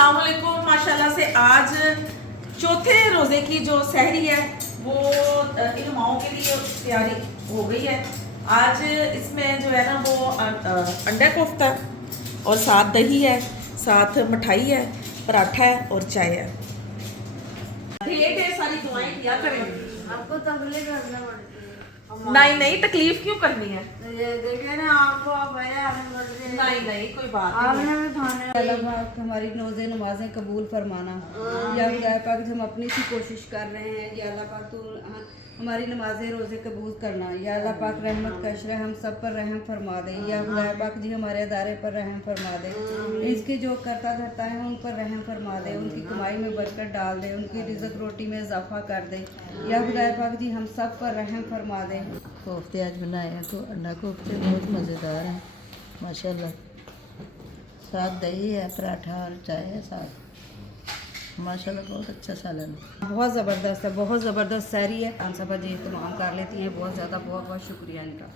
अस्सलाम वालेकुम। माशाल्लाह से आज चौथे रोज़े की जो सहरी है वो इन माओं के लिए तैयारी हो गई है। आज इसमें जो है ना वो अंडा कोफ्ता और साथ दही है, साथ मिठाई है, पराठा है और चाय है। ढेर सारी दुआएं किया करें। आपको तबलीग करना पड़ती है। नहीं नहीं, तकलीफ क्यों करनी है? ये देखे ना आपको आप भैया नहीं नहीं, कोई बात आपने नहीं। भी खाने अल्लाह पाक हमारी रोज़े नमाजें कबूल फरमाना। या खुदा पाक हम अपनी सी कोशिश कर रहे हैं, या अल्लाह पाक तो हमारी नमाजें रोज़े कबूल करना। या अल्लाह पाक रहमत का अशरा हम सब पर रहम फरमा दे। या खुदा पाक जी हमारे अदारे पर रहम फरमा दे। इसके जो करता धरता है उन पर रहम फरमा दे, उनकी कमाई में बरकत डाल दे, उनकी रिज़्क रोटी में इजाफा कर दे। या खुदा पाक जी हम सब पर रहम फरमा दे। कोफ्ते आज बनाए हैं तो अंडा कोफ्ते बहुत मज़ेदार हैं माशाल्लाह। साथ दही है, पराठा और चाय है साथ। माशाल्लाह बहुत अच्छा सालन है। बहुत ज़बरदस्त है, बहुत ज़बरदस्त सहरी है। हम सब जी इस्तेमाल कर लेती हैं। बहुत ज़्यादा बहुत बहुत शुक्रिया इनका।